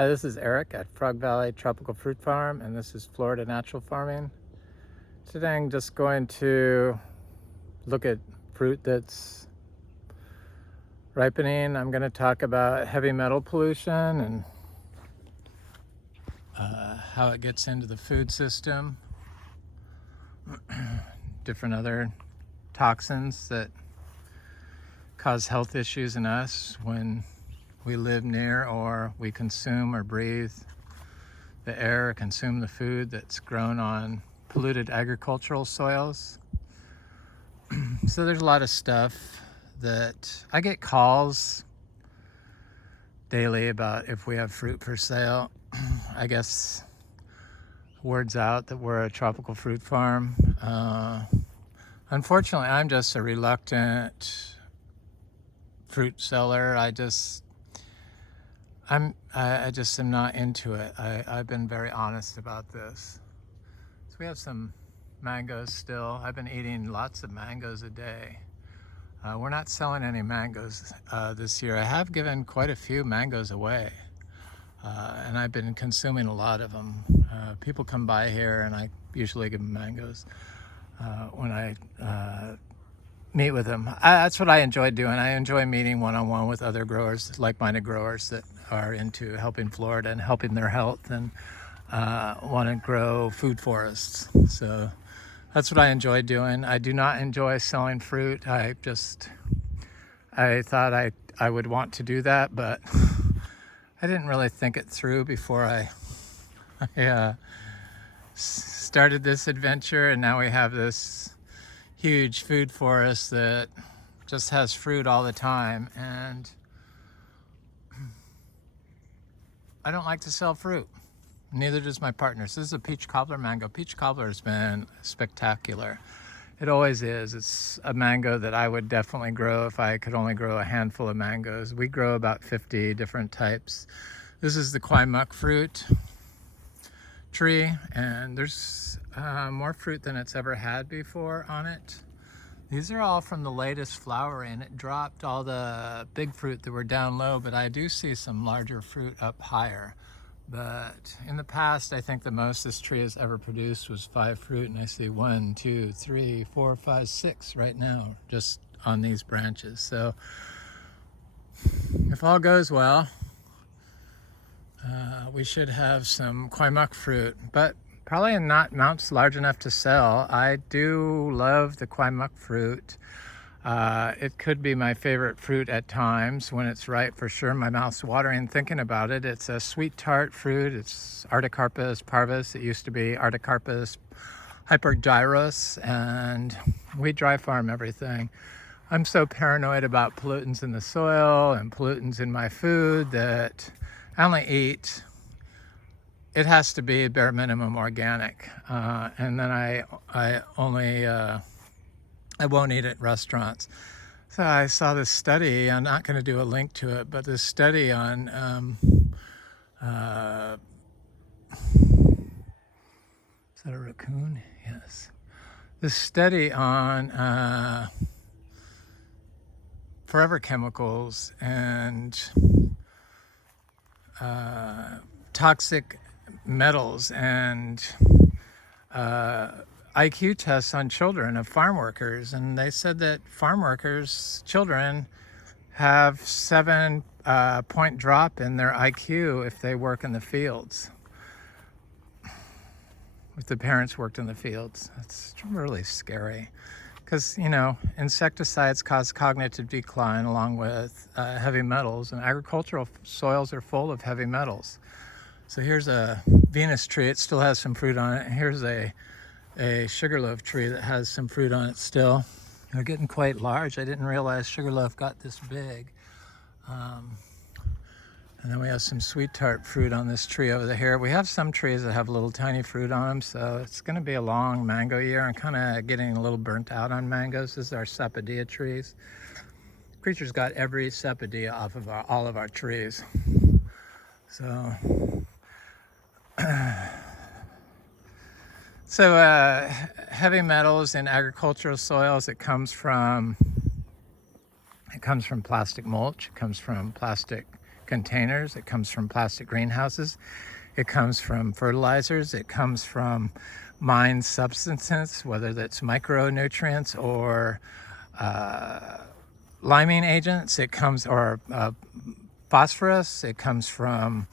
Hi, this is Eric at Frog Valley Tropical Fruit Farm, and this is Florida Natural Farming. Today I'm just going to look at fruit that's ripening. I'm going to talk about heavy metal pollution and how it gets into the food system, different other toxins that cause health issues in us when we live near or we consume or breathe the air, consume the food that's grown on polluted agricultural soils. So there's a lot of stuff that I get calls daily about if we have fruit for sale. I guess word's out that we're a tropical fruit farm. Unfortunately, I'm just a reluctant fruit seller. I just am not into it. I've been very honest about this. So we have some mangoes still. I've been eating lots of mangoes a day. We're not selling any mangoes this year. I have given quite a few mangoes away, and I've been consuming a lot of them. People come by here and I usually give them mangoes when I meet with them. That's what I enjoy doing. I enjoy meeting one-on-one with other growers, like-minded growers that are into helping Florida and helping their health and want to grow food forests. So that's what I enjoy doing. I do not enjoy selling fruit. I thought I would want to do that, but I didn't really think it through before I started this adventure, and now we have this huge food forest that just has fruit all the time, and I don't like to sell fruit. Neither does my partner. So this is a peach cobbler mango. Peach cobbler has been spectacular. It always is. It's a mango that I would definitely grow if I could only grow a handful of mangoes. We grow about 50 different types. This is the kwai muck fruit tree, and there's more fruit than it's ever had before on it. These are all from the latest flowering. It dropped all the big fruit that were down low, but I do see some larger fruit up higher. But in the past, I think the most this tree has ever produced was 5 fruit, and I see 1, 2, 3, 4, 5, 6 right now just on these branches. So if all goes well, we should have some kwai muck fruit, but probably not amounts large enough to sell. I do love the kwai muck fruit. It could be my favorite fruit at times when it's right, for sure. My mouth's watering thinking about it. It's a sweet tart fruit. It's Artocarpus parvus. It used to be Artocarpus hypergyrus, and we dry farm everything. I'm so paranoid about pollutants in the soil and pollutants in my food that I only eat, it has to be bare minimum organic, and then I won't eat at restaurants. So I saw this study. I'm not going to do a link to it, but this study on is that a raccoon? Yes. This study on forever chemicals and toxic metals and IQ tests on children of farm workers, and they said that farm workers' children have 7-point drop in their IQ if they work in the fields. If the parents worked in the fields, that's really scary. Because, insecticides cause cognitive decline along with heavy metals, and agricultural soils are full of heavy metals. So here's a Venus tree. It still has some fruit on it. Here's a sugarloaf tree that has some fruit on it still. They're getting quite large. I didn't realize sugarloaf got this big. And then we have some sweet tart fruit on this tree over here. We have some trees that have little tiny fruit on them, so it's going to be a long mango year. I'm kind of getting a little burnt out on mangoes. This is our sapodilla trees. Creatures got every sapodilla off of all of our trees. So, heavy metals in agricultural soils, it comes from plastic mulch, it comes from plastic containers. It comes from plastic greenhouses. It comes from fertilizers. It comes from mined substances, whether that's micronutrients or liming agents. It comes, or phosphorus. It comes from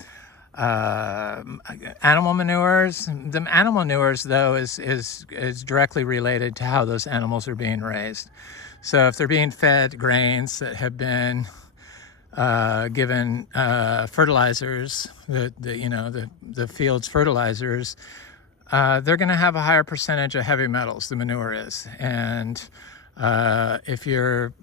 animal manures. The animal manures, though, is directly related to how those animals are being raised. So if they're being fed grains that have been given fertilizers, the field's fertilizers, they're going to have a higher percentage of heavy metals. The manure is, and if your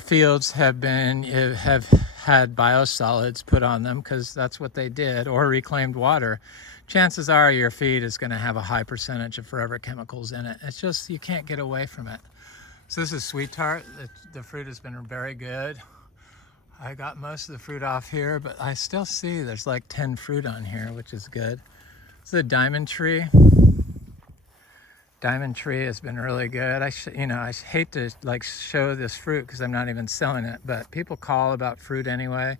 fields have had biosolids put on them, because that's what they did, or reclaimed water, chances are your feed is going to have a high percentage of forever chemicals in it. It's just, you can't get away from it. So this is sweet tart. The fruit has been very good. I got most of the fruit off here, but I still see there's like 10 fruit on here, which is good. It's a diamond tree. Diamond tree has been really good. I hate to like show this fruit because I'm not even selling it, but people call about fruit anyway.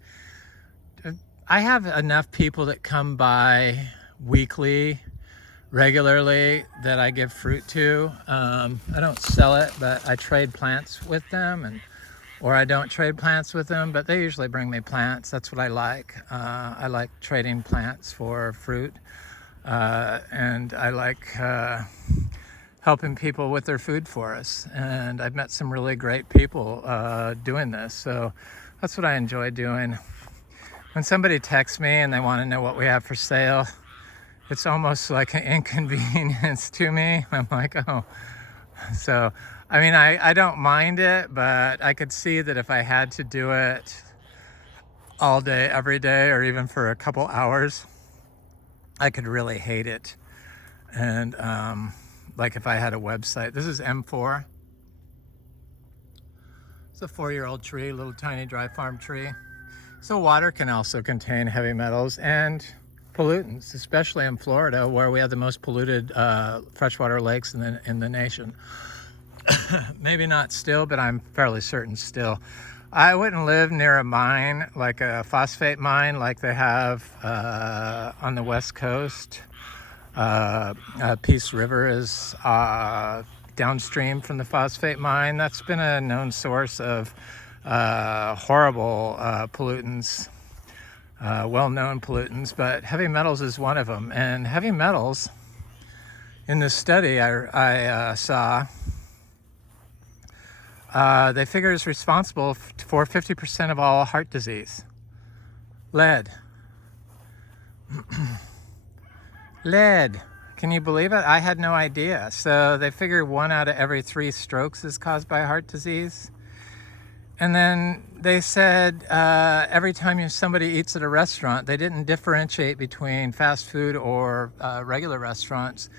I have enough people that come by weekly, regularly, that I give fruit to. I don't sell it, but I trade plants with them, or I don't trade plants with them, but they usually bring me plants. That's what I like. I like trading plants for fruit, and I like helping people with their food forests. And I've met some really great people doing this, so that's what I enjoy doing. When somebody texts me and they want to know what we have for sale, it's almost like an inconvenience to me. I'm like, oh. So, I mean, I don't mind it, but I could see that if I had to do it all day, every day, or even for a couple hours, I could really hate it. And like if I had a website. This is M4. It's a 4-year-old tree, little tiny dry farm tree. So water can also contain heavy metals and pollutants, especially in Florida, where we have the most polluted freshwater lakes in the nation. Maybe not still, but I'm fairly certain still. I wouldn't live near a mine, like a phosphate mine like they have on the West Coast. Peace River is downstream from the phosphate mine. That's been a known source of horrible pollutants, well-known pollutants, but heavy metals is one of them. And heavy metals, in this study I saw, they figure is responsible for 50% of all heart disease. Lead. Lead. Can you believe it? I had no idea. So they figure 1 out of every 3 strokes is caused by heart disease. And then they said every time somebody eats at a restaurant, they didn't differentiate between fast food or regular restaurants.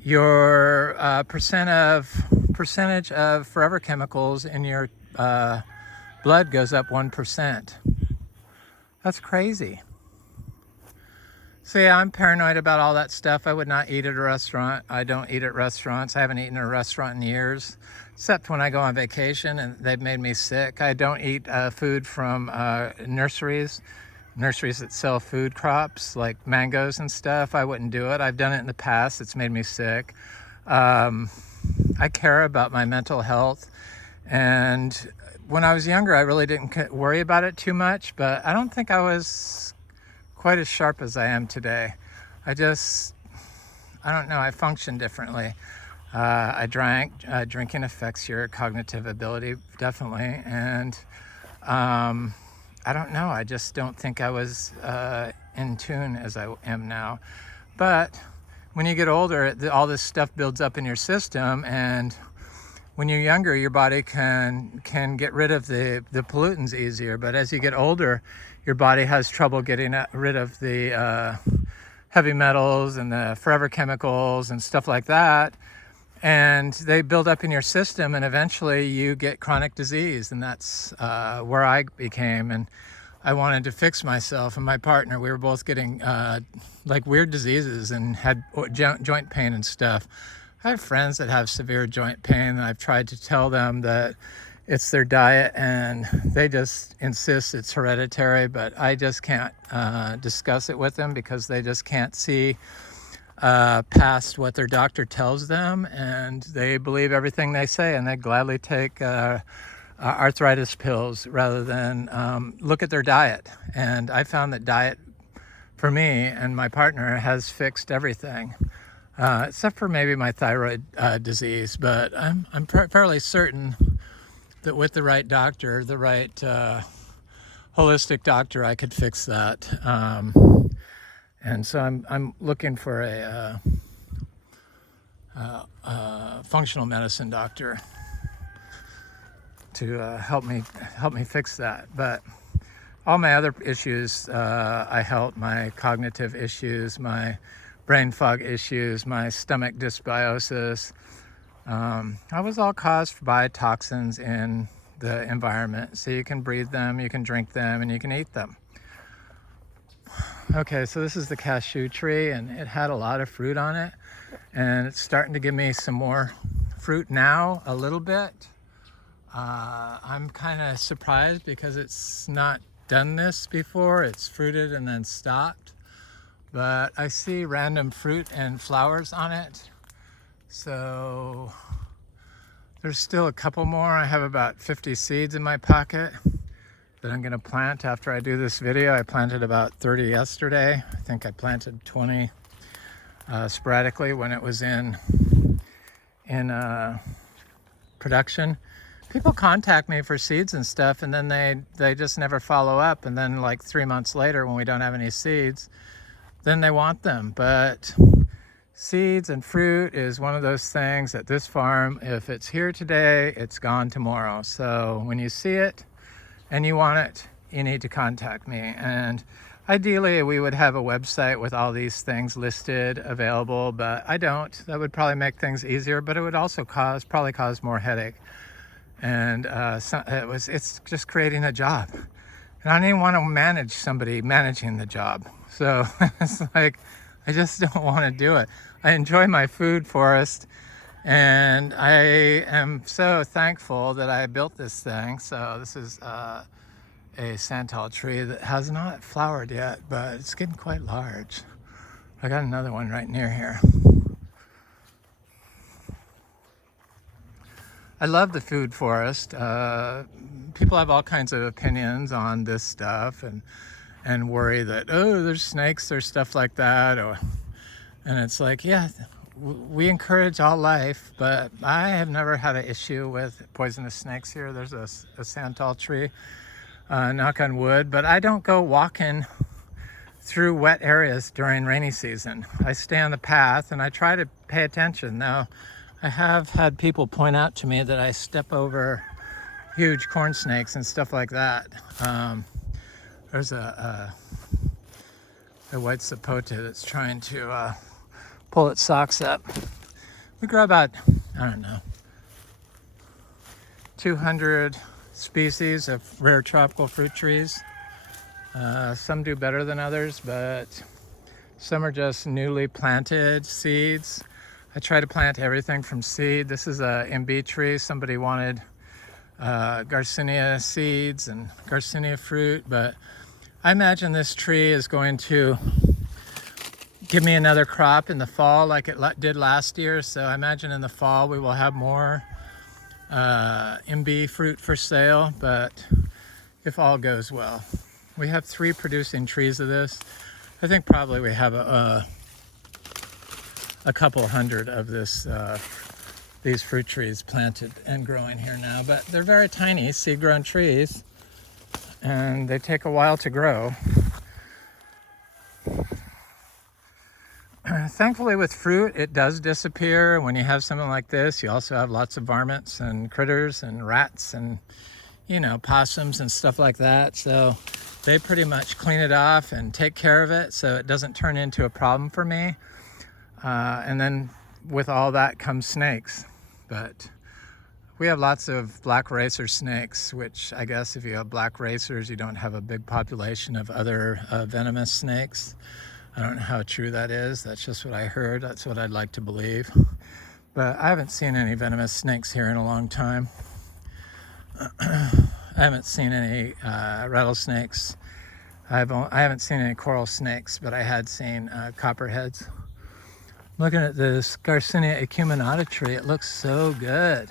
Your percentage of forever chemicals in your blood goes up 1%. That's crazy. So yeah, I'm paranoid about all that stuff. I would not eat at a restaurant. I don't eat at restaurants. I haven't eaten at a restaurant in years, except when I go on vacation and they've made me sick. I don't eat food from nurseries that sell food crops like mangoes and stuff. I wouldn't do it. I've done it in the past. It's made me sick. I care about my mental health. And when I was younger, I really didn't worry about it too much, but I don't think I was quite as sharp as I am today. I don't know, I function differently. Drinking affects your cognitive ability, definitely. And I don't know, I just don't think I was in tune as I am now. But when you get older, all this stuff builds up in your system, and when you're younger, your body can get rid of the pollutants easier. But as you get older, your body has trouble getting rid of the heavy metals and the forever chemicals and stuff like that. And they build up in your system, and eventually you get chronic disease. And that's where I became. And I wanted to fix myself and my partner. We were both getting like weird diseases and had joint pain and stuff. I have friends that have severe joint pain, and I've tried to tell them that it's their diet, and they just insist it's hereditary, but I just can't discuss it with them because they just can't see past what their doctor tells them, and they believe everything they say, and they gladly take arthritis pills rather than look at their diet. And I found that diet for me and my partner has fixed everything, except for maybe my thyroid disease. But I'm fairly certain that with the right doctor, the right holistic doctor, I could fix that. And so I'm looking for a functional medicine doctor to help me fix that. But all my other issues, I helped my cognitive issues, my brain fog issues, my stomach dysbiosis. I was all caused by toxins in the environment. So you can breathe them, you can drink them, and you can eat them. Okay, so this is the cashew tree, and it had a lot of fruit on it, and it's starting to give me some more fruit now, a little bit. I'm kind of surprised because it's not done this before. It's fruited and then stopped, but I see random fruit and flowers on it. So there's still a couple more. I have about 50 seeds in my pocket that I'm gonna plant after I do this video. I planted about 30 yesterday. I think I planted 20 sporadically when it was in production. People contact me for seeds and stuff, and then they just never follow up. And then like 3 months later, when we don't have any seeds, then they want them. But seeds and fruit is one of those things at this farm. If it's here today, it's gone tomorrow. So when you see it and you want it, you need to contact me. And ideally, we would have a website with all these things listed, available, but I don't. That would probably make things easier, but it would also probably cause more headache. And it's just creating a job. And I don't even want to manage somebody managing the job. So it's like, I just don't want to do it. I enjoy my food forest, and I am so thankful that I built this thing. So this is a santal tree that has not flowered yet, but it's getting quite large. I got another one right near here. I love the food forest. People have all kinds of opinions on this stuff and worry that, oh, there's snakes or stuff like that. And it's like, yeah, we encourage all life, but I have never had an issue with poisonous snakes here. There's a santal tree, knock on wood, but I don't go walking through wet areas during rainy season. I stay on the path and I try to pay attention. Now, I have had people point out to me that I step over huge corn snakes and stuff like that. There's a white sapote that's trying to pull its socks up. We grow about, I don't know, 200 species of rare tropical fruit trees. Some do better than others, but some are just newly planted seeds. I try to plant everything from seed. This is a MB tree. Somebody wanted Garcinia seeds and Garcinia fruit, but I imagine this tree is going to give me another crop in the fall like it did last year. So I imagine in the fall we will have more MB fruit for sale, but if all goes well. We have 3 producing trees of this. I think probably we have a couple hundred of these fruit trees planted and growing here now, but they're very tiny seed-grown trees, and they take a while to grow. Thankfully, with fruit, it does disappear. When you have something like this, you also have lots of varmints and critters and rats and, possums and stuff like that. So they pretty much clean it off and take care of it so it doesn't turn into a problem for me. And then with all that comes snakes. But we have lots of black racer snakes, which I guess if you have black racers, you don't have a big population of other venomous snakes. I don't know how true that is. That's just what I heard. That's what I'd like to believe. But I haven't seen any venomous snakes here in a long time. I haven't seen any rattlesnakes. I haven't seen any coral snakes, but I had seen copperheads. Looking at this Garcinia acuminata tree, it looks so good.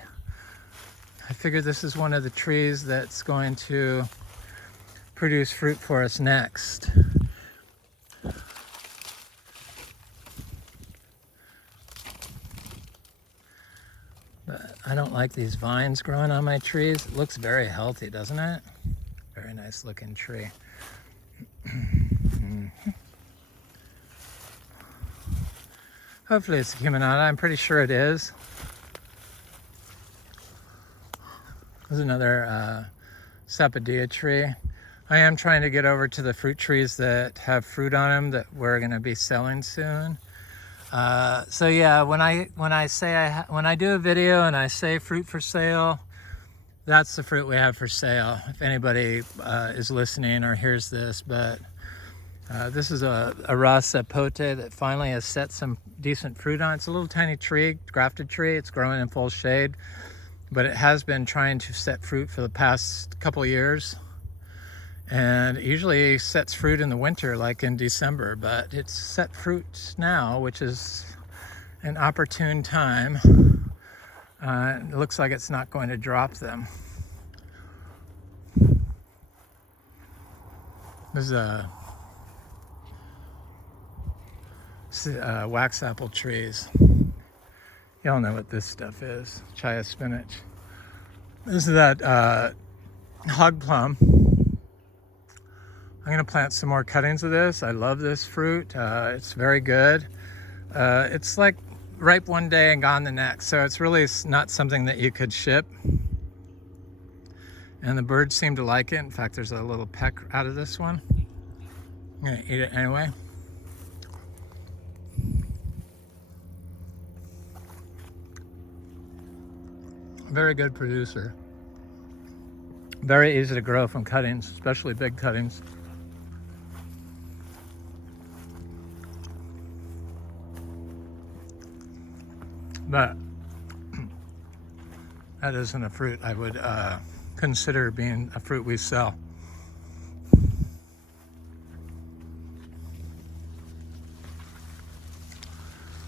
I figured this is one of the trees that's going to produce fruit for us next. But I don't like these vines growing on my trees. It looks very healthy, doesn't it? Very nice looking tree. Hopefully it's acuminata. I'm pretty sure it is. There's another sapodilla tree. I am trying to get over to the fruit trees that have fruit on them that we're going to be selling soon. So yeah, when I do a video and I say fruit for sale, that's the fruit we have for sale. If anybody is listening or hears this, but this is a raw sapote that finally has set some decent fruit on. It's a little tiny tree, grafted tree. It's growing in full shade, but it has been trying to set fruit for the past couple years. And it usually sets fruit in the winter, like in December, but it's set fruit now, which is an opportune time. It looks like it's not going to drop them. This is wax apple trees. Y'all know what this stuff is, chaya spinach. This is that hog plum. I'm going to plant some more cuttings of this. I love this fruit. It's very good. It's like ripe one day and gone the next. So it's really not something that you could ship. And the birds seem to like it. In fact, there's a little peck out of this one. I'm going to eat it anyway. Very good producer. Very easy to grow from cuttings, especially big cuttings. But that isn't a fruit I would consider being a fruit we sell.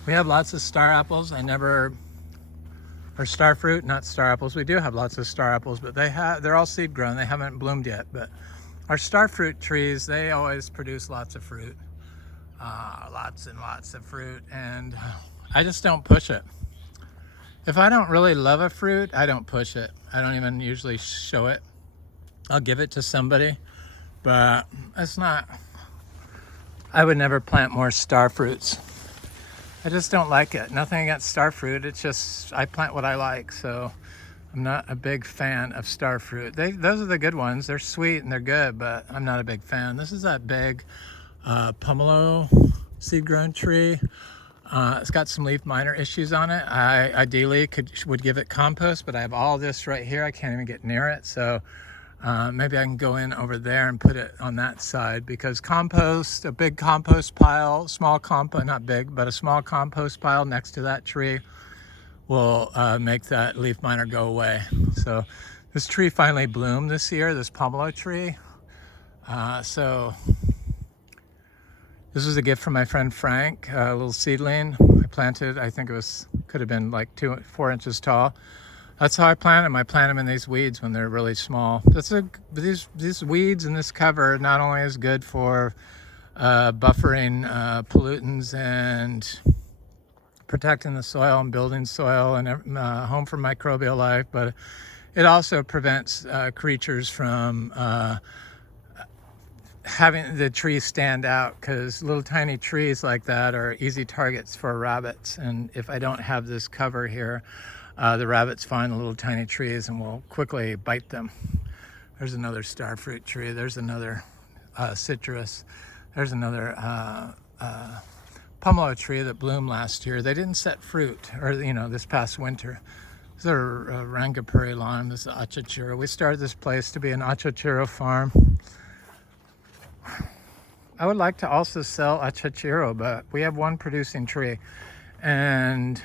We have lots of star apples. Or star fruit, not star apples. We do have lots of star apples, but they're all seed grown. They haven't bloomed yet. But our star fruit trees, they always produce lots of fruit, lots and lots of fruit, and I just don't push it. If I don't really love a fruit, I don't push it. I don't even usually show it. I'll give it to somebody, but it's not. I would never plant more star fruits. I just don't like it. Nothing against star fruit. It's just I plant what I like, so I'm not a big fan of star fruit. Those are the good ones. They're sweet and they're good, but I'm not a big fan. This is that big pomelo seed-grown tree. It's got some leaf miner issues on it. I ideally would give it compost, but I have all this right here. I can't even get near it, so maybe I can go in over there and put it on that side, because compost, a big compost pile, not big, but a small compost pile next to that tree will make that leaf miner go away. So this tree finally bloomed this year, this pomelo tree. So this was a gift from my friend Frank, a little seedling I planted. I think could have been like 4 inches tall. That's how I plant them. I plant them in these weeds when they're really small. These weeds and this cover not only is good for buffering pollutants and protecting the soil and building soil and home for microbial life, but it also prevents creatures from having the trees stand out, because little tiny trees like that are easy targets for rabbits. And if I don't have this cover here, the rabbits find the little tiny trees and will quickly bite them. There's another star fruit tree. There's another citrus. There's another pomelo tree that bloomed last year. They didn't set fruit, or this past winter. These are Rangapuri lime. This is achachuro. We started this place to be an achachuro farm. I would like to also sell achachuro, but we have one producing tree, and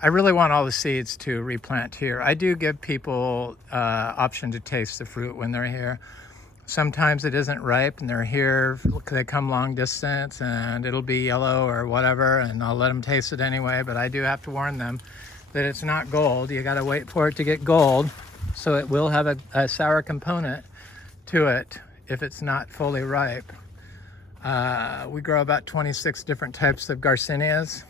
I really want all the seeds to replant here. I do give people option to taste the fruit when they're here. Sometimes it isn't ripe and they're here, they come long distance and it'll be yellow or whatever, and I'll let them taste it anyway, but I do have to warn them that it's not gold. You gotta wait for it to get gold, so it will have a sour component to it if it's not fully ripe. We grow about 26 different types of Garcinias.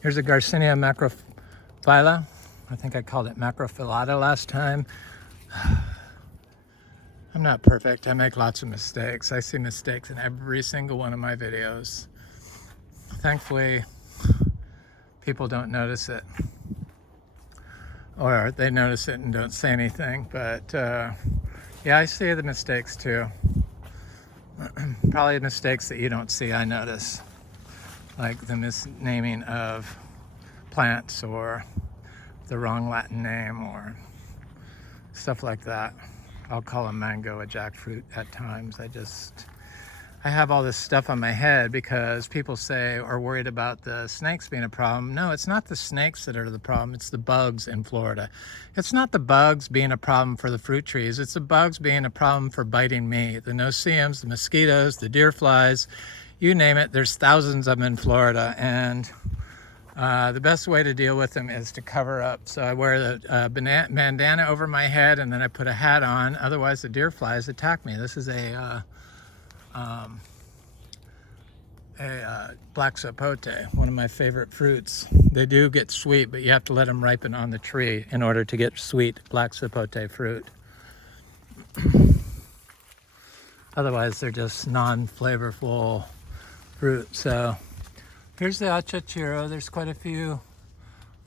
Here's a Garcinia macrophylla. I think I called it macrophyllata last time. I'm not perfect. I make lots of mistakes. I see mistakes in every single one of my videos. Thankfully, people don't notice it. Or they notice it and don't say anything. But yeah, I see the mistakes too. Probably mistakes that you don't see, I notice. Like the misnaming of plants or the wrong Latin name or stuff like that. I'll call a mango a jackfruit at times. I have all this stuff on my head because people are worried about the snakes being a problem. No, it's not the snakes that are the problem. It's the bugs in Florida. It's not the bugs being a problem for the fruit trees. It's the bugs being a problem for biting me. The no-see-ums, the mosquitoes, the deer flies, you name it. There's thousands of them in Florida, and the best way to deal with them is to cover up. So I wear the bandana over my head, and then I put a hat on. Otherwise, the deer flies attack me. This is a black sapote, one of my favorite fruits. They do get sweet, but you have to let them ripen on the tree in order to get sweet black sapote fruit. Otherwise, they're just non-flavorful fruit. So here's the achachiro. There's quite a few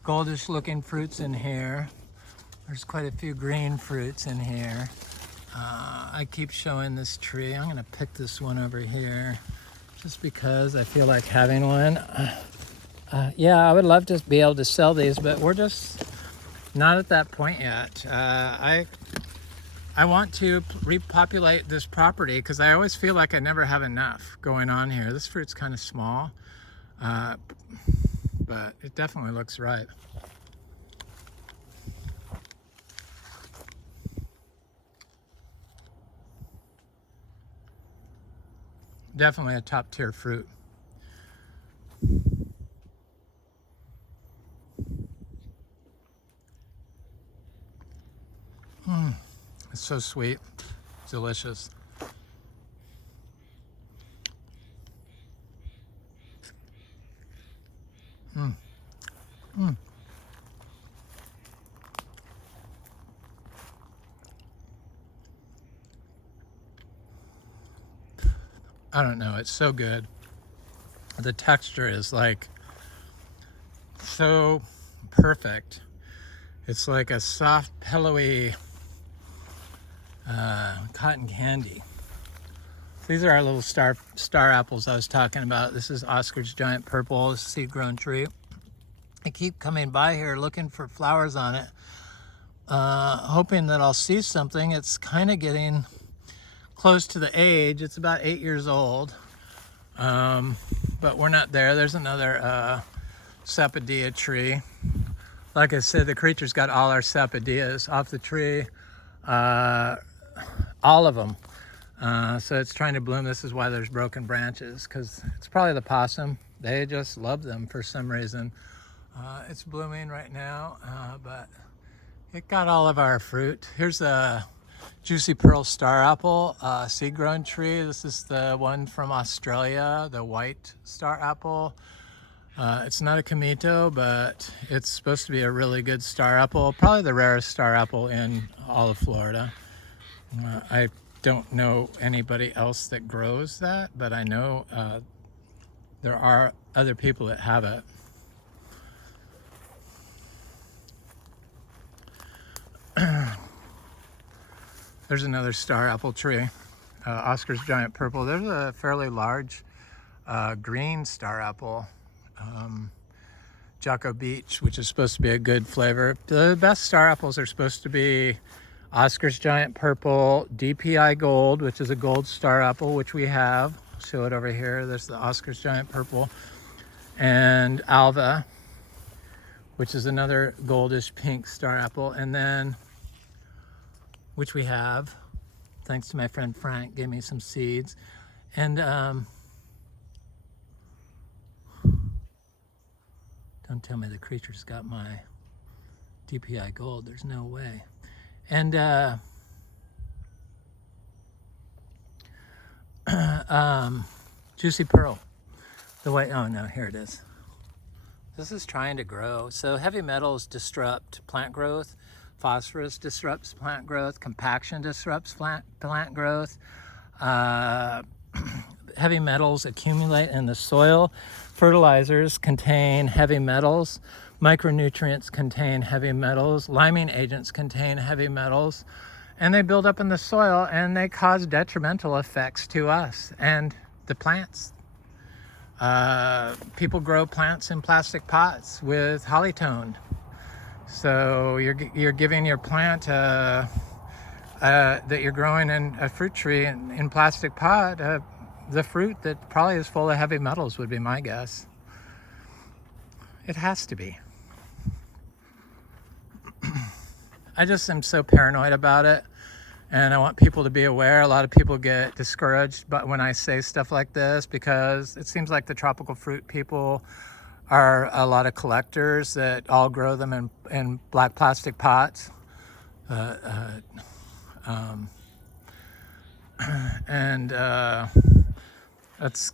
goldish looking fruits in here. There's quite a few green fruits in here. I keep showing this tree. I'm gonna pick this one over here just because I feel like having one. Yeah, I would love to be able to sell these, but we're just not at that point yet. I want to repopulate this property because I always feel like I never have enough going on here. This fruit's kind of small. But it definitely looks ripe. Definitely a top tier fruit. It's so sweet, delicious. I don't know, it's so good. The texture is like so perfect. It's like a soft, pillowy cotton candy. These are our little star apples I was talking about. This is Oscar's giant purple, this seed-grown tree. I keep coming by here looking for flowers on it, hoping that I'll see something. It's kind of getting close to the age. It's about 8 years old, but we're not there. There's another sapodilla tree. Like I said, the creature's got all our sapodillas off the tree, all of them. So it's trying to bloom. This is why there's broken branches, because it's probably the possum. They just love them for some reason. It's blooming right now, but it got all of our fruit. Here's a Juicy Pearl Star Apple, seed-grown tree. This is the one from Australia, the white star apple. It's not a Kamito, but it's supposed to be a really good star apple. Probably the rarest star apple in all of Florida. I don't know anybody else that grows that, but I know there are other people that have it. There's another star apple tree, Oscar's giant purple. There's a fairly large green star apple, Jocko Beach, which is supposed to be a good flavor. The best star apples are supposed to be Oscar's giant purple, DPI gold, which is a gold star apple, which we have. I'll show it over here. There's the Oscar's giant purple, and Alva, which is another goldish pink star apple, and then, which we have, thanks to my friend Frank, gave me some seeds. And don't tell me the creature's got my DPI gold, there's no way. And Juicy Pearl, the white, oh no, here it is. This is trying to grow. So heavy metals disrupt plant growth. Phosphorus disrupts plant growth. Compaction disrupts plant growth. Heavy metals accumulate in the soil. Fertilizers contain heavy metals. Micronutrients contain heavy metals. Liming agents contain heavy metals. And they build up in the soil and they cause detrimental effects to us and the plants. People grow plants in plastic pots with hollytone. So you're giving your plant that you're growing in a fruit tree in plastic pot, the fruit that probably is full of heavy metals would be my guess. It has to be. I just am so paranoid about it, and I want people to be aware. A lot of people get discouraged but when I say stuff like this, because it seems like the tropical fruit people are a lot of collectors that all grow them in black plastic pots. That's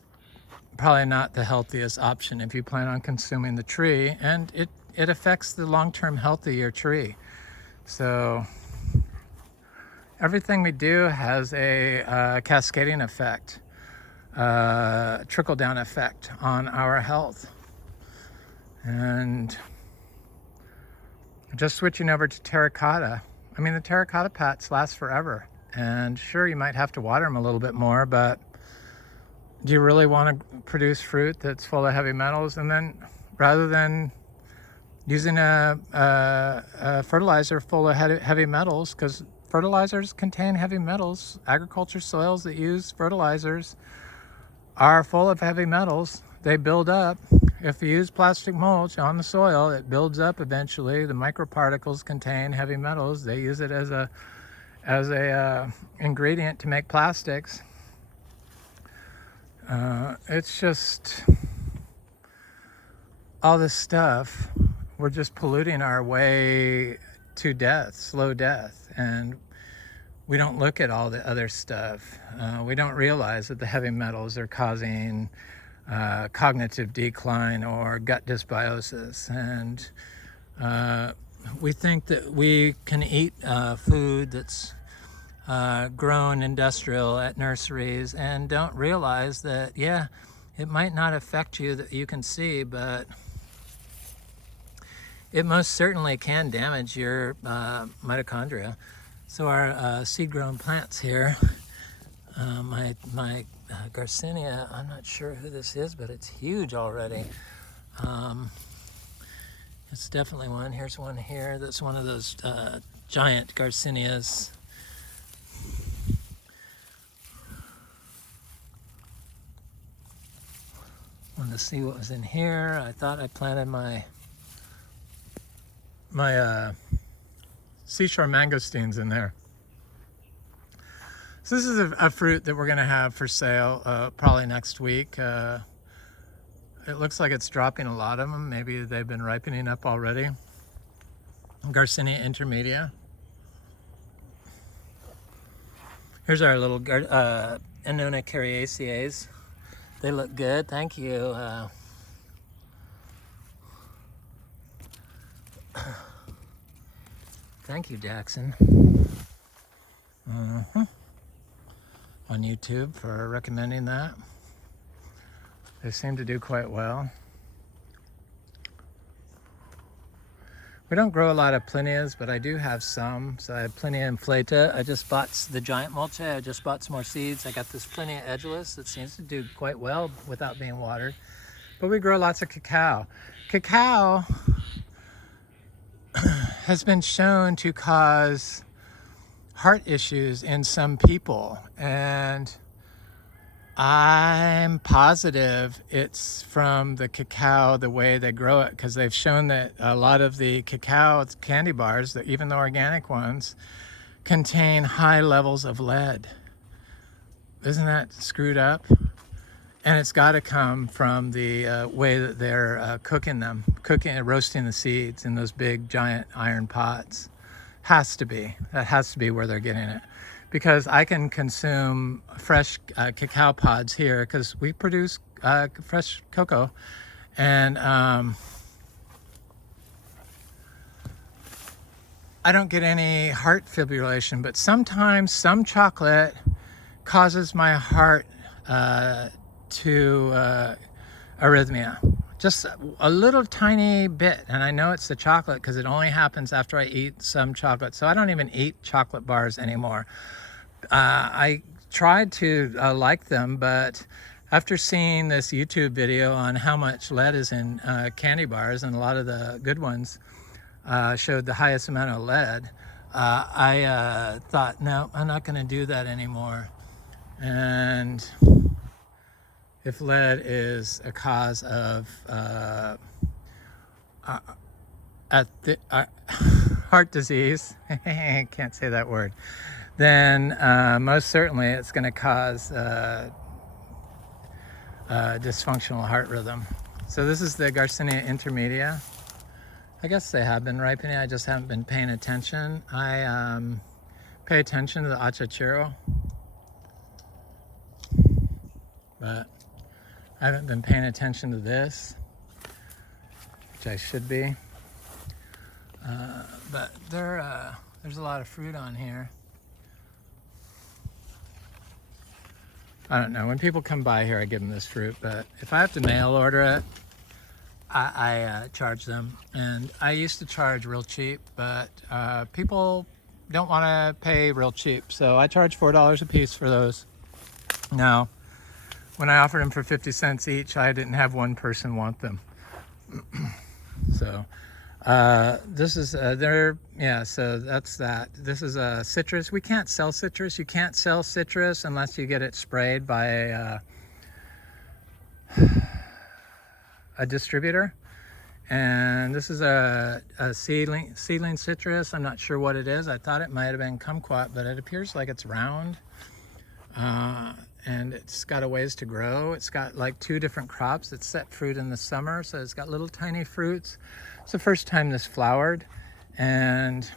probably not the healthiest option if you plan on consuming the tree, and it affects the long-term health of your tree. So everything we do has a cascading effect, trickle-down effect on our health. And just switching over to terracotta. I mean, the terracotta pots last forever. And sure, you might have to water them a little bit more, but do you really want to produce fruit that's full of heavy metals? And then rather than using a fertilizer full of heavy metals, because fertilizers contain heavy metals, agriculture soils that use fertilizers are full of heavy metals. They build up. If you use plastic mulch on the soil, it builds up eventually. The microparticles contain heavy metals. They use it as a ingredient to make plastics. It's just all this stuff. We're just polluting our way to death, slow death, and we don't look at all the other stuff. We don't realize that the heavy metals are causing cognitive decline or gut dysbiosis, and we think that we can eat food that's grown industrial at nurseries and don't realize that, yeah, it might not affect you that you can see, but it most certainly can damage your mitochondria. So our seed-grown plants here, my Garcinia, I'm not sure who this is, but it's huge already. It's definitely one. Here's one here. That's one of those giant Garcinias. Wanted to see what was in here. I thought I planted my seashore mangosteens in there. So this is a fruit that we're going to have for sale probably next week. It looks like it's dropping a lot of them. Maybe they've been ripening up already. Garcinia intermedia. Here's our little Annona cariaceae. They look good. Thank you. Thank you, Jackson. On YouTube for recommending that. They seem to do quite well. We don't grow a lot of plinias, but I do have some. So I have Plinia inflata. I just bought the giant mulch. I just bought some more seeds. I got this Plinia edulis that seems to do quite well without being watered. But we grow lots of cacao. Cacao has been shown to cause heart issues in some people, and I'm positive it's from the cacao, the way they grow it, because they've shown that a lot of the cacao candy bars, even the organic ones, contain high levels of lead. Isn't that screwed up? And it's got to come from the way that they're cooking them, roasting the seeds in those big giant iron pots. Has to be. That has to be where they're getting it. Because I can consume fresh cacao pods here because we produce fresh cocoa. And I don't get any heart fibrillation, but sometimes some chocolate causes my heart to arrhythmia. Just a little tiny bit, and I know it's the chocolate because it only happens after I eat some chocolate. So I don't even eat chocolate bars anymore. I tried to like them, but after seeing this YouTube video on how much lead is in candy bars, and a lot of the good ones showed the highest amount of lead, I thought, no, I'm not going to do that anymore. And if lead is a cause of heart disease, I can't say that word, then most certainly it's going to cause dysfunctional heart rhythm. So this is the Garcinia intermedia. I guess they have been ripening, I just haven't been paying attention. I pay attention to the achachiro, but I haven't been paying attention to this, which I should be. But there's a lot of fruit on here. I don't know. When people come by here, I give them this fruit. But if I have to mail order it, I charge them. And I used to charge real cheap, but people don't want to pay real cheap. So I charge $4 a piece for those. Now, when I offered them for 50 cents each, I didn't have one person want them. So this is so that's that. This is a citrus. We can't sell citrus. You can't sell citrus unless you get it sprayed by a distributor. And this is a seedling citrus. I'm not sure what it is. I thought it might have been kumquat, but it appears like it's round. And it's got a ways to grow. It's got like 2 different crops. It's set fruit in the summer, so it's got little tiny fruits. It's the first time this flowered, and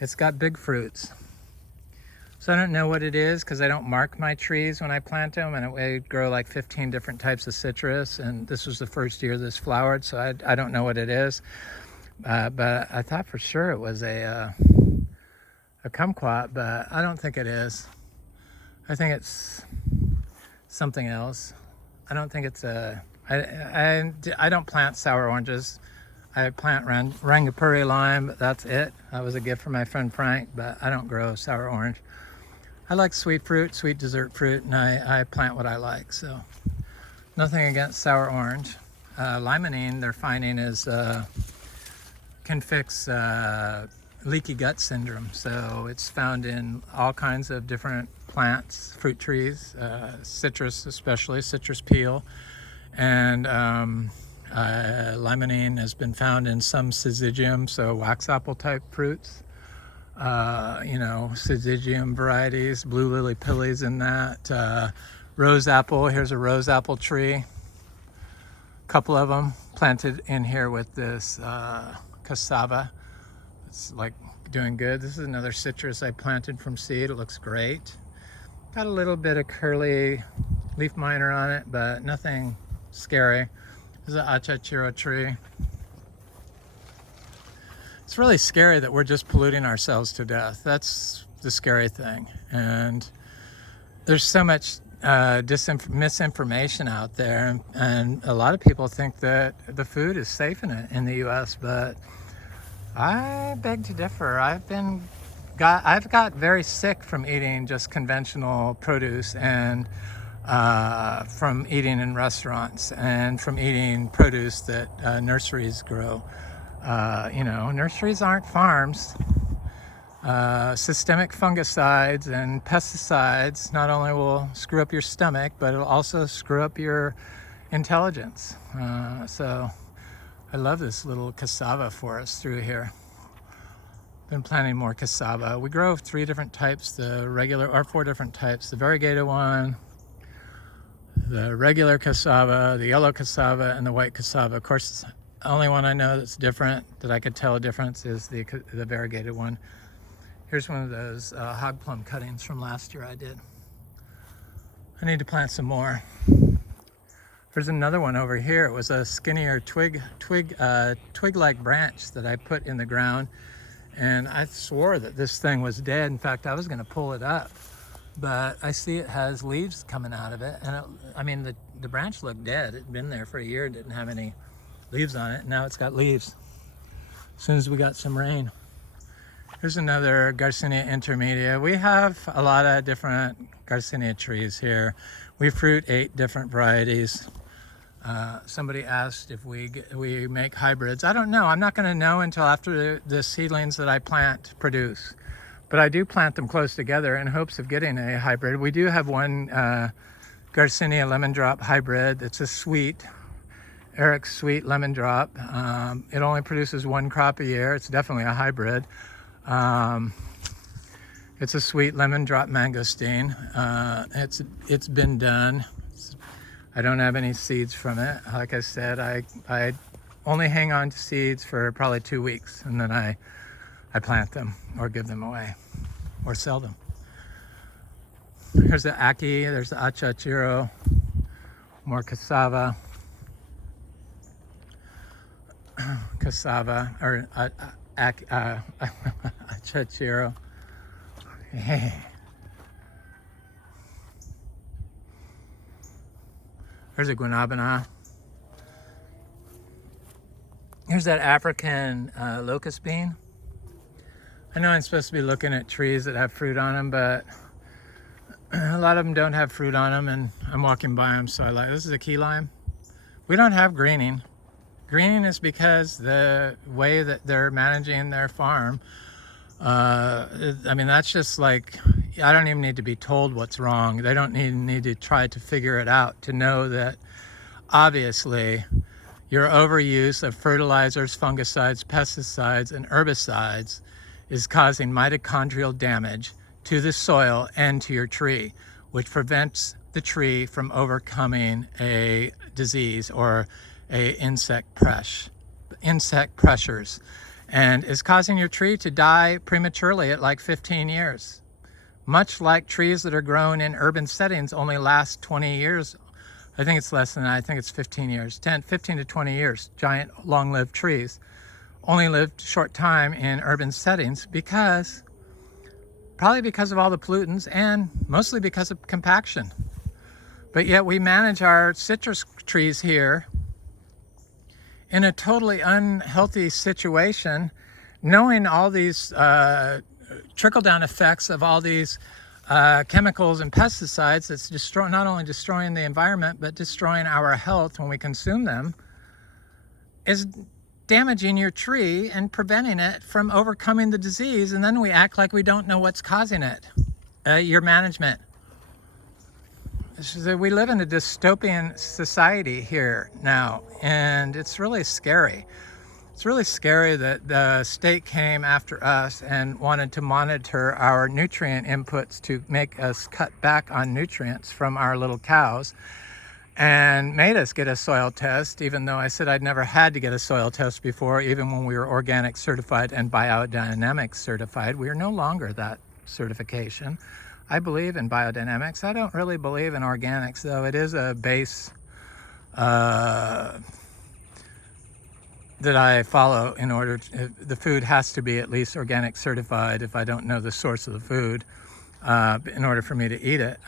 it's got big fruits. So I don't know what it is because I don't mark my trees when I plant them, and it would grow like 15 different types of citrus, and this was the first year this flowered, so I don't know what it is. But I thought for sure it was a kumquat, but I don't think it is. I think it's something else. I don't think it's I don't plant sour oranges. I plant Rangapuri lime, but that's it. That was a gift from my friend Frank, but I don't grow sour orange. I like sweet fruit, sweet dessert fruit, and I plant what I like, so nothing against sour orange. Limonene, they're finding can fix leaky gut syndrome. So it's found in all kinds of different plants, fruit trees, citrus especially, citrus peel. And limonene has been found in some syzygium, so wax apple type fruits. Syzygium varieties, blue lily pillies in that. Rose apple, here's a rose apple tree. A couple of them planted in here with this cassava. It's like doing good. This is another citrus I planted from seed. It looks great. Got a little bit of curly leaf miner on it, but nothing scary. This is an achachiro tree. It's really scary that we're just polluting ourselves to death. That's the scary thing. And there's so much misinformation out there, and a lot of people think that the food is safe in the U.S., but I beg to differ. I've got very sick from eating just conventional produce, and from eating in restaurants, and from eating produce that nurseries grow. Nurseries aren't farms. Systemic fungicides and pesticides not only will screw up your stomach, but it'll also screw up your intelligence. So I love this little cassava forest through here. Been planting more cassava. We grow 3 different types, the regular, or 4 different types, the variegated one, the regular cassava, the yellow cassava, and the white cassava. Of course, the only one I know that's different, that I could tell a difference, is the variegated one. Here's one of those hog plum cuttings from last year I did. I need to plant some more. There's another one over here. It was a skinnier twig-like branch that I put in the ground, and I swore that this thing was dead. In fact, I was going to pull it up, but I see it has leaves coming out of it, and I mean, the branch looked dead. It had been there for a year, didn't have any leaves on it. Now it's got leaves as soon as we got some rain. Here's another Garcinia intermedia. We have a lot of different Garcinia trees here. We fruit 8 different varieties. Somebody asked if we make hybrids. I don't know. I'm not going to know until after the seedlings that I plant produce. But I do plant them close together in hopes of getting a hybrid. We do have one Garcinia lemon drop hybrid. It's a sweet, Eric's sweet lemon drop. It only produces 1 crop a year. It's definitely a hybrid. It's a sweet lemon drop mangosteen. It's been done. I don't have any seeds from it. Like I said, I only hang on to seeds for probably 2 weeks, and then I plant them or give them away or sell them. Here's the Aki, there's the Achachiro, more cassava. Cassava, or Achachiro. Hey. There's a guanabana. Here's that African locust bean. I know I'm supposed to be looking at trees that have fruit on them, but a lot of them don't have fruit on them, and I'm walking by them, so I like. This is a key lime. We don't have greening. Greening is because the way that they're managing their farm, I mean, that's just like, I don't even need to be told what's wrong. They don't need to try to figure it out to know that obviously your overuse of fertilizers, fungicides, pesticides, and herbicides is causing mitochondrial damage to the soil and to your tree, which prevents the tree from overcoming a disease or a insect pressures, and is causing your tree to die prematurely at like 15 years. Much like trees that are grown in urban settings only last 20 years. I think it's less than that. I think it's 15 years, 15 to 20 years. Giant long-lived trees only lived a short time in urban settings probably because of all the pollutants and mostly because of compaction. But yet we manage our citrus trees here in a totally unhealthy situation, knowing all these trickle-down effects of all these chemicals and pesticides that's not only destroying the environment, but destroying our health when we consume them, is damaging your tree and preventing it from overcoming the disease. And then we act like we don't know what's causing it. Your management. We live in a dystopian society here now, and it's really scary. It's really scary that the state came after us and wanted to monitor our nutrient inputs to make us cut back on nutrients from our little cows, and made us get a soil test, even though I said I'd never had to get a soil test before, even when we were organic certified and biodynamics certified. We are no longer that certification. I believe in biodynamics. I don't really believe in organics, though. It is a base that I follow in order to, the food has to be at least organic certified if I don't know the source of the food in order for me to eat it.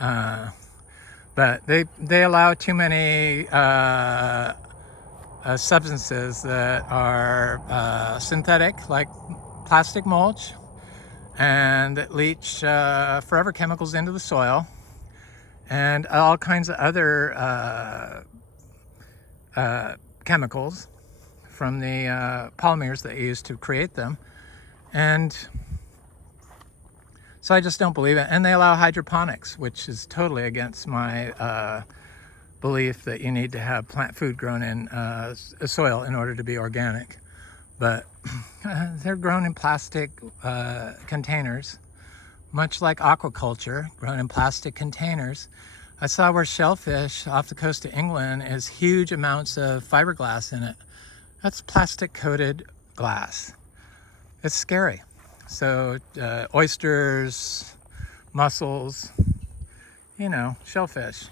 But they allow too many substances that are synthetic, like plastic mulch, and that leach forever chemicals into the soil, and all kinds of other chemicals from the polymers that they use to create them. And So I just don't believe it. And they allow hydroponics, which is totally against my belief that you need to have plant food grown in soil in order to be organic. But they're grown in plastic containers, much like aquaculture, grown in plastic containers. I saw where shellfish off the coast of England has huge amounts of fiberglass in it. That's plastic coated glass. It's scary. So oysters, mussels, you know, shellfish.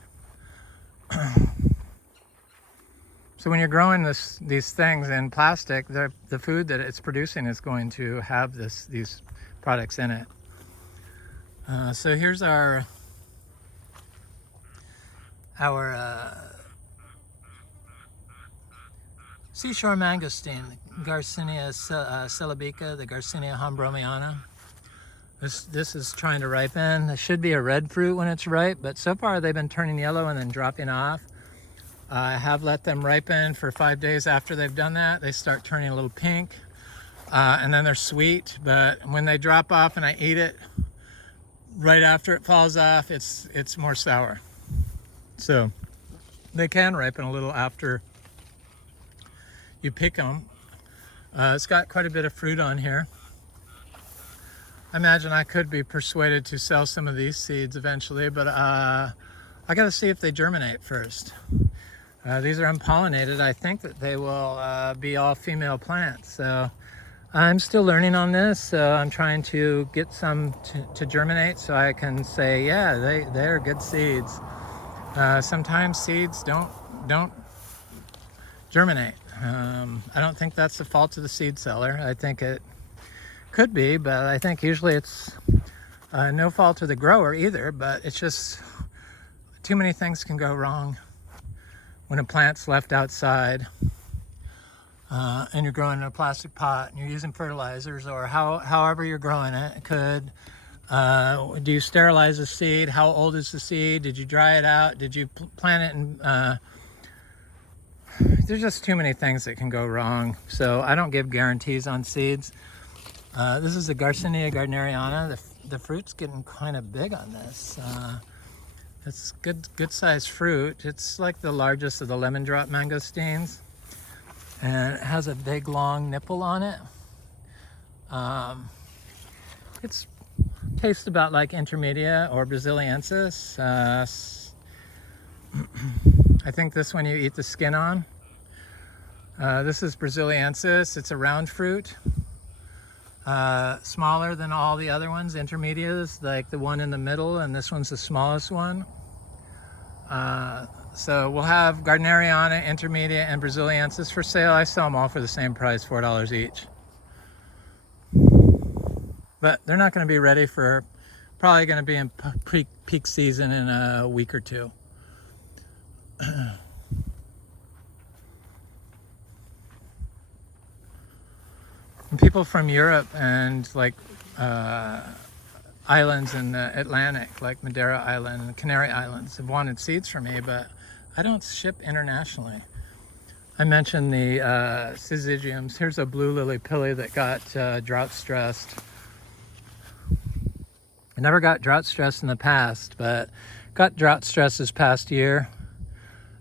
So when you're growing these things in plastic, the food that it's producing is going to have these products in it. So here's our seashore mangosteen, Garcinia celebica, the Garcinia hombromiana. This is trying to ripen. It should be a red fruit when it's ripe, but so far they've been turning yellow and then dropping off. I have let them ripen for 5 days. After they've done that, they start turning a little pink, and then they're sweet, but when they drop off and I eat it, right after it falls off, it's more sour. So they can ripen a little after you pick them. It's got quite a bit of fruit on here. I imagine I could be persuaded to sell some of these seeds eventually, but I gotta see if they germinate first. These are unpollinated. I think that they will be all female plants. So I'm still learning on this. So I'm trying to get some to germinate so I can say, yeah, they're good seeds. Sometimes seeds don't germinate. I don't think that's the fault of the seed seller. I think it could be, but I think usually it's no fault of the grower either, but it's just too many things can go wrong when a plant's left outside and you're growing in a plastic pot and you're using fertilizers or however you're growing it. Do you sterilize the seed? How old is the seed? Did you dry it out? Did you plant it in there's just too many things that can go wrong. So I don't give guarantees on seeds. This is the Garcinia gardneriana. The fruit's getting kind of big on this. It's good sized fruit. It's like the largest of the lemon drop mangosteens. And it has a big long nipple on it. It's tastes about like intermedia or Braziliensis. I think this one you eat the skin on. This is Braziliensis. It's a round fruit. Smaller than all the other ones, intermediates, like the one in the middle, and this one's the smallest one. So we'll have Gardneriana, Intermedia, and Braziliensis for sale. I sell them all for the same price, $4 each. But they're not going to be ready for, probably going to be in peak season in a week or two. And people from Europe and like islands in the Atlantic, like Madeira Island and the Canary Islands, have wanted seeds from me, but I don't ship internationally. I mentioned the syzygiums. Here's a blue lily pilly that got drought stressed. I never got drought stressed in the past, but got drought stressed this past year.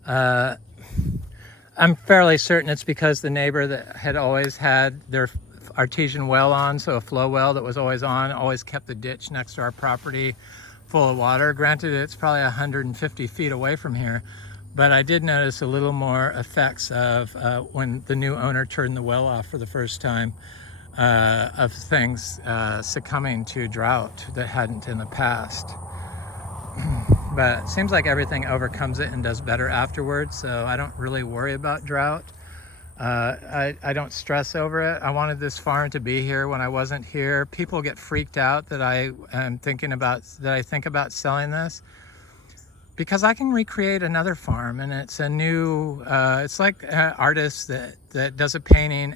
I'm fairly certain it's because the neighbor that had always had their artesian well on, so a flow well that was always on, always kept the ditch next to our property full of water. Granted, it's probably 150 feet away from here, but I did notice a little more effects of when the new owner turned the well off for the first time, of things succumbing to drought that hadn't in the past. But it seems like everything overcomes it and does better afterwards, so I don't really worry about drought. I don't stress over it. I wanted this farm to be here when I wasn't here. People get freaked out that I think about selling this, because I can recreate another farm, and it's a new, it's like an artist that does a painting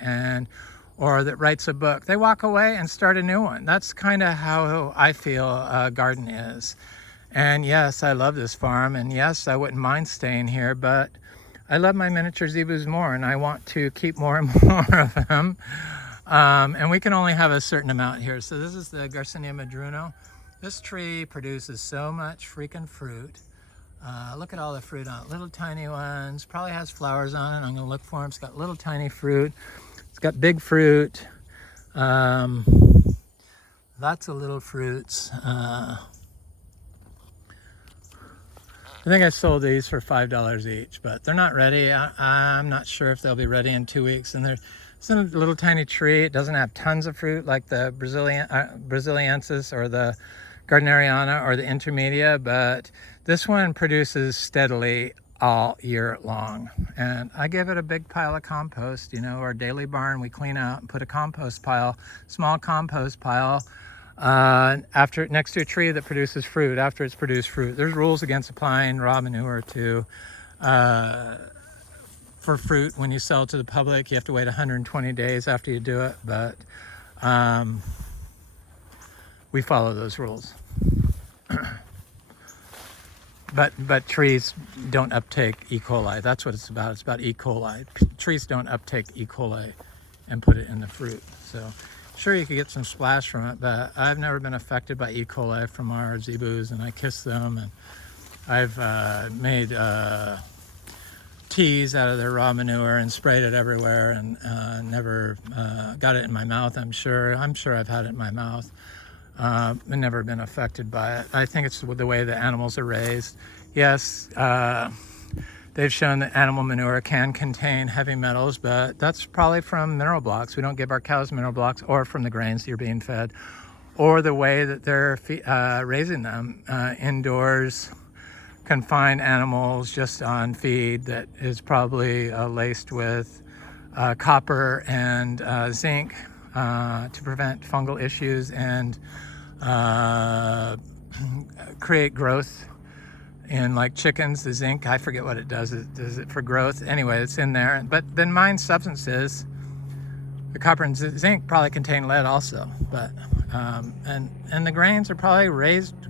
or that writes a book. They walk away and start a new one. That's kind of how I feel a garden is. And yes, I love this farm, and yes, I wouldn't mind staying here, but I love my miniature zebus more, and I want to keep more and more of them. And we can only have a certain amount here. So this is the Garcinia madruno. This tree produces so much freaking fruit. Look at all the fruit on it. Little tiny ones. Probably has flowers on it. I'm going to look for them. It's got little tiny fruit. It's got big fruit. Lots of little fruits. I think I sold these for $5 each, but they're not ready. I'm not sure if they'll be ready in 2 weeks. And it's a little tiny tree. It doesn't have tons of fruit like the Braziliensis or the Gardneriana or the Intermedia, but this one produces steadily all year long. And I give it a big pile of compost. You know, our daily barn we clean out and put a compost pile, small compost pile, next to a tree that produces fruit after it's produced fruit. There's rules against applying raw manure to for fruit when you sell it to the public. You have to wait 120 days after you do it, but we follow those rules. But trees don't uptake E. coli. That's what it's about. It's about E. coli. Trees don't uptake E. coli and put it in the fruit. So sure, you could get some splash from it, but I've never been affected by E. coli from our zebus, and I kiss them, and I've made teas out of their raw manure and sprayed it everywhere, and never got it in my mouth. I'm sure I've had it in my mouth. I've never been affected by it. I think it's the way the animals are raised. Yes, they've shown that animal manure can contain heavy metals, but that's probably from mineral blocks. We don't give our cows mineral blocks, or from the grains you're being fed, or the way that they're raising them. Indoors, confined animals just on feed that is probably laced with copper and zinc to prevent fungal issues and create growth in, like, chickens. The zinc, I forget what it does. It does it for growth. Anyway, it's in there. But then mine substances, the copper and zinc, probably contain lead also. But and the grains are probably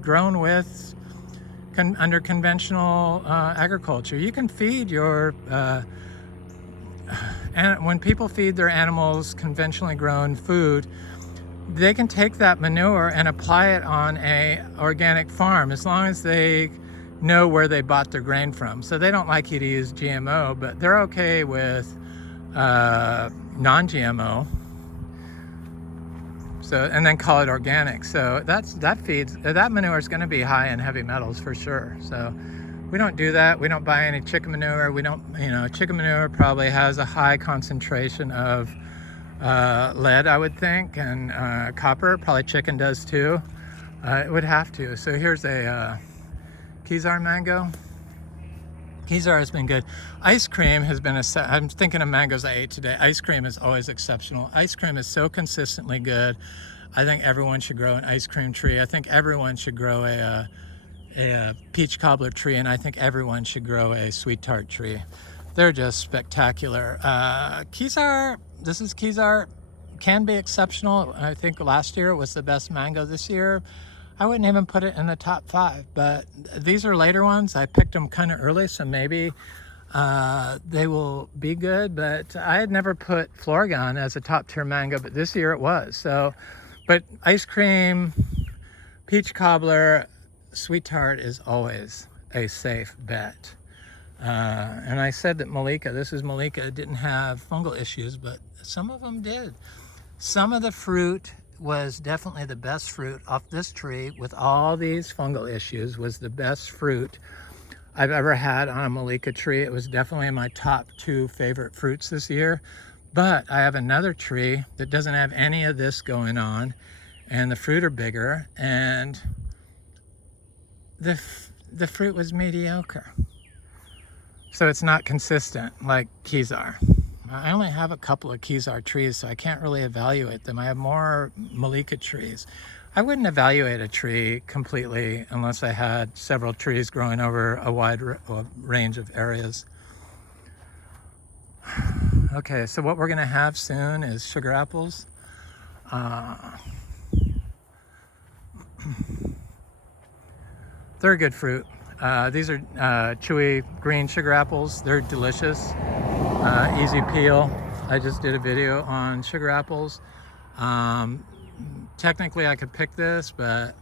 grown with under conventional agriculture. You can feed your and when people feed their animals conventionally grown food, they can take that manure and apply it on a organic farm, as long as they know where they bought their grain from. So they don't like you to use GMO, but they're okay with non-GMO. So, and then call it organic. So that manure is going to be high in heavy metals for sure. So we don't do that. We don't buy any chicken manure. We don't, chicken manure probably has a high concentration of lead, I would think, and copper. Probably chicken does too. It would have to. So here's a Kezar mango. Kezar has been good. Ice cream has been I'm thinking of mangoes I ate today. Ice cream is always exceptional. Ice cream is so consistently good. I think everyone should grow an ice cream tree. I think everyone should grow a peach cobbler tree, and I think everyone should grow a sweet tart tree. They're just spectacular. Kezar, this is Kezar, can be exceptional. I think last year it was the best mango. This year, I wouldn't even put it in the top 5, but these are later ones. I picked them kind of early, so maybe they will be good, but I had never put Floregon as a top tier mango, but this year it was. So, but ice cream, peach cobbler, sweet tart is always a safe bet. And I said that Malika, this is Malika, didn't have fungal issues, but some of them did. Some of the fruit was definitely the best fruit off this tree with all these fungal issues, was the best fruit I've ever had on a Malika tree. It was definitely my top 2 favorite fruits this year. But I have another tree that doesn't have any of this going on, and the fruit are bigger, and the fruit was mediocre. So it's not consistent like Kezar. I only have a couple of Kezar trees, so I can't really evaluate them. I have more Malika trees. I wouldn't evaluate a tree completely unless I had several trees growing over a wide range of areas. Okay, so what we're gonna have soon is sugar apples. They're a good fruit. These are chewy green sugar apples. They're delicious, easy peel. I just did a video on sugar apples. Technically I could pick this, but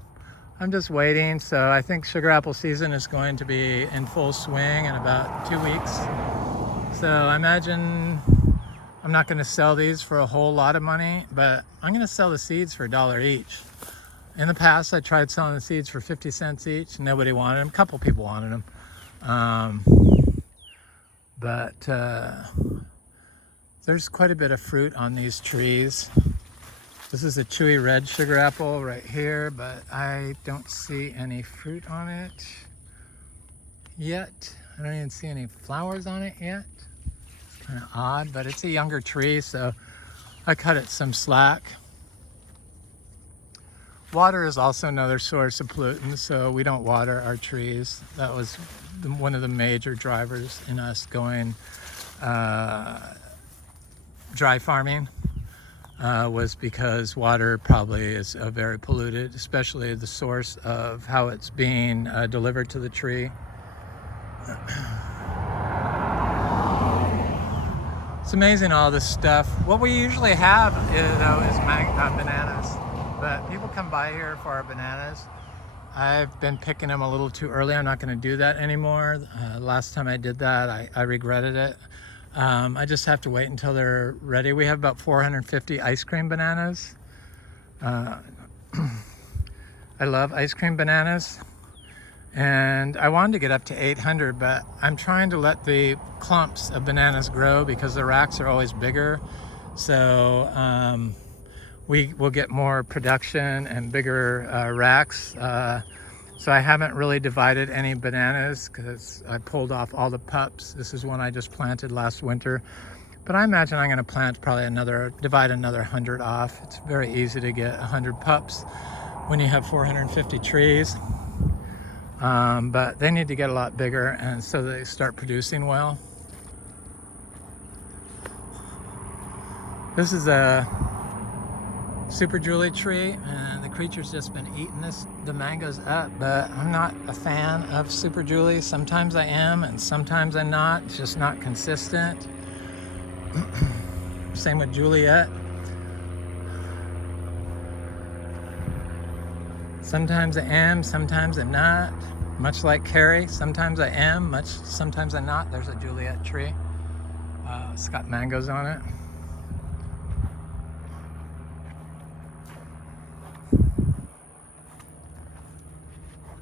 I'm just waiting. So I think sugar apple season is going to be in full swing in about 2 weeks. So I imagine I'm not going to sell these for a whole lot of money, but I'm going to sell the seeds for $1 each. In the past, I tried selling the seeds for 50 cents each. Nobody wanted them. A couple people wanted them. But there's quite a bit of fruit on these trees. This is a chewy red sugar apple right here, but I don't see any fruit on it yet. I don't even see any flowers on it yet. It's kind of odd, but it's a younger tree, so I cut it some slack. Water is also another source of pollutants, so we don't water our trees. That was one of the major drivers in us going dry farming, was because water probably is very polluted, especially the source of how it's being delivered to the tree. It's amazing, all this stuff. What we usually have is bananas, but people come by here for our bananas. I've been picking them a little too early. I'm not going to do that anymore. Last time I did that, I regretted it. I just have to wait until they're ready. We have about 450 ice cream bananas. I love ice cream bananas. And I wanted to get up to 800, but I'm trying to let the clumps of bananas grow because the racks are always bigger. So we will get more production and bigger racks. So I haven't really divided any bananas because I pulled off all the pups. This is one I just planted last winter. But I imagine I'm going to plant probably divide another 100 off. It's very easy to get 100 pups when you have 450 trees. But they need to get a lot bigger, and so they start producing well. This is a Super Julie tree, and the creature's just been eating the mangoes up, but I'm not a fan of Super Julie. Sometimes I am, and sometimes I'm not. It's just not consistent. Same with Juliet. Sometimes I am, sometimes I'm not. Much like Carrie, sometimes I am, sometimes I'm not. There's a Juliet tree. It's got mangoes on it.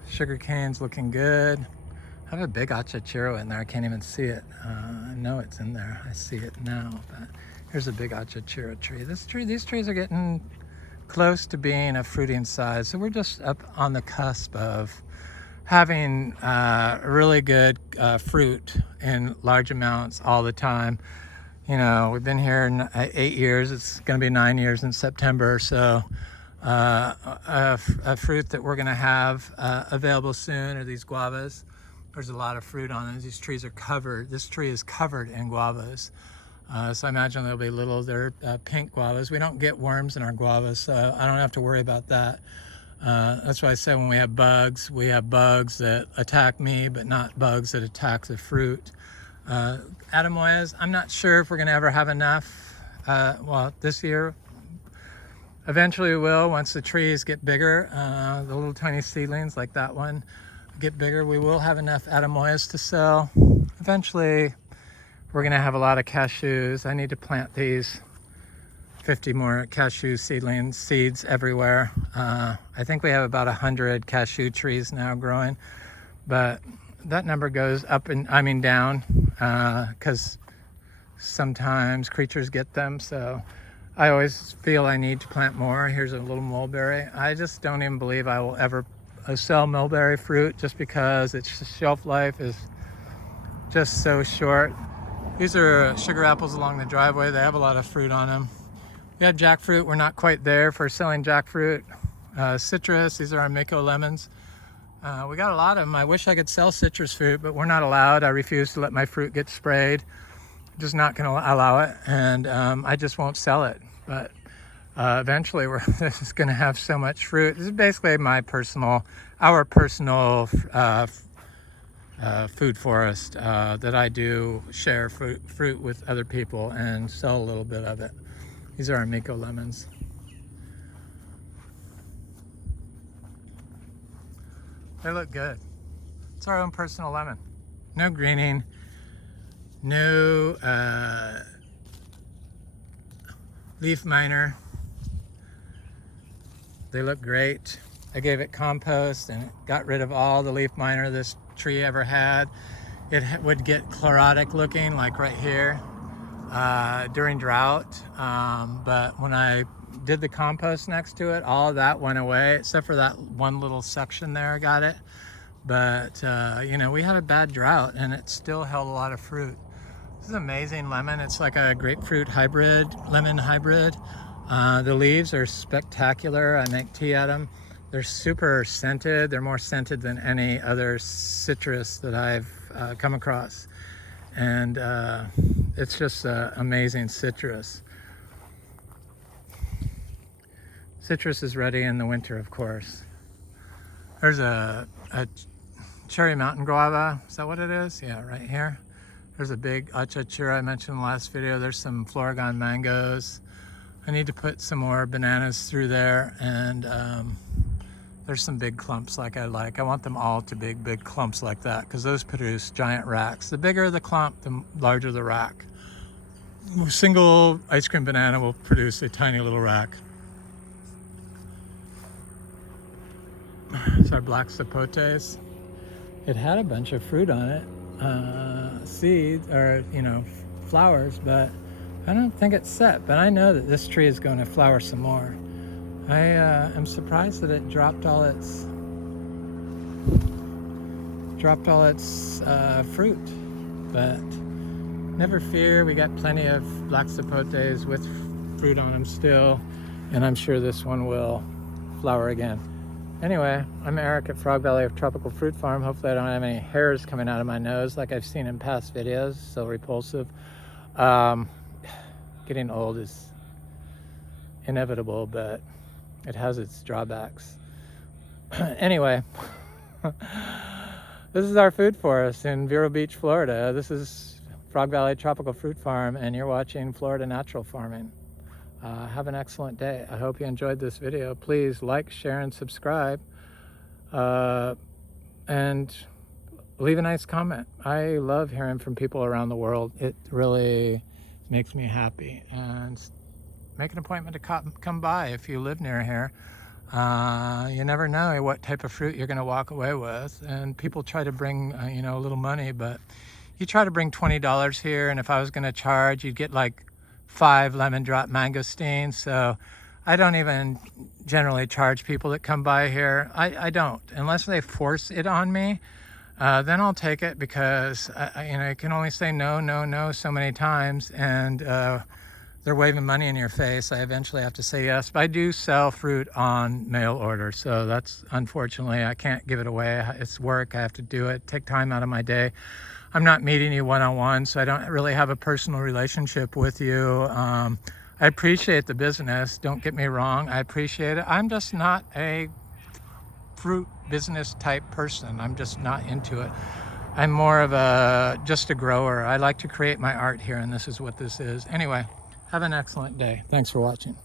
Sugar cane's looking good. I have a big achachiro in there. I can't even see it. I know it's in there. I see it now. But here's a big achachiro tree. These trees are getting close to being a fruiting size. So we're just up on the cusp of having really good fruit in large amounts all the time. You know, we've been here 8 years. It's going to be 9 years in September. So a fruit that we're going to have available soon are these guavas. There's a lot of fruit on them. These trees are covered. This tree is covered in guavas. So I imagine there'll be they're pink guavas. We don't get worms in our guavas, so I don't have to worry about that. That's why I say when we have bugs that attack me, but not bugs that attack the fruit. Atemoyas, I'm not sure if we're going to ever have enough. Well, this year. Eventually we will, once the trees get bigger. The little tiny seedlings like that one get bigger, we will have enough atemoyas to sell. Eventually we're going to have a lot of cashews. I need to plant these 50 more cashew seeds everywhere. I think we have about 100 cashew trees now growing, but that number goes up and down because sometimes creatures get them. So I always feel I need to plant more. Here's a little mulberry. I just don't even believe I will ever sell mulberry fruit just because its shelf life is just so short. These are sugar apples along the driveway. They have a lot of fruit on them. We have jackfruit. We're not quite there for selling jackfruit. Citrus, these are our Mako lemons. We got a lot of them. I wish I could sell citrus fruit, but we're not allowed. I refuse to let my fruit get sprayed. I'm just not going to allow it, and I just won't sell it. But eventually we're just going to have so much fruit. This is basically our personal food forest that I do share fruit with other people and sell a little bit of it. These are our Mako lemons. They look good. It's our own personal lemon. No greening, no leaf miner. They look great. I gave it compost and it got rid of all the leaf miner this tree ever had. It would get chlorotic looking, like right here, during drought. But when I did the compost next to it, all of that went away, except for that one little section there, got it. But, you know, we had a bad drought and it still held a lot of fruit. This is amazing lemon. It's like a grapefruit hybrid, lemon hybrid. The leaves are spectacular. I make tea at them. They're super scented. They're more scented than any other citrus that I've come across. And it's just amazing citrus. Citrus is ready in the winter, of course. There's a cherry mountain guava. Is that what it is? Yeah, right here. There's a big achachura I mentioned in the last video. There's some Floregon mangoes. I need to put some more bananas through there, and there's some big clumps like I like. I want them all to be big clumps like that because those produce giant racks. The bigger the clump, the larger the rack. A single ice cream banana will produce a tiny little rack. It's our black sapotes. It had a bunch of fruit on it, seeds or, you know, flowers, but I don't think it's set. But I know that this tree is going to flower some more. I am surprised that it dropped all its fruit, but never fear. We got plenty of black sapotes with fruit on them still, and I'm sure this one will flower again. Anyway, I'm Eric at Frog Valley Tropical Fruit Farm. Hopefully I don't have any hairs coming out of my nose like I've seen in past videos. So repulsive. Getting old is inevitable, but it has its drawbacks. Anyway, this is our food forest in Vero Beach, Florida. This is Frog Valley Tropical Fruit Farm, and you're watching Florida Natural Farming. Have an excellent day. I hope you enjoyed this video. Please like, share, and subscribe. And leave a nice comment. I love hearing from people around the world. It really makes me happy. And make an appointment to come by if you live near here. You never know what type of fruit you're going to walk away with. And people try to bring, you know, a little money, but you try to bring $20 here, and if I was going to charge, you'd get like 5 lemon drop mangosteens. So I don't even generally charge people that come by here. I don't, unless they force it on me. Then I'll take it, because you know, you can only say no, no, no so many times, and they're waving money in your face. I eventually have to say yes. But I do sell fruit on mail order, so that's, unfortunately, I can't give it away. It's work. I have to do it, take time out of my day. I'm not meeting you one-on-one, so I don't really have a personal relationship with you. I appreciate the business, don't get me wrong, I appreciate it. I'm just not a fruit business type person. I'm just not into it. I'm more of just a grower. I like to create my art here, and this is what this is. Anyway, have an excellent day. Thanks for watching.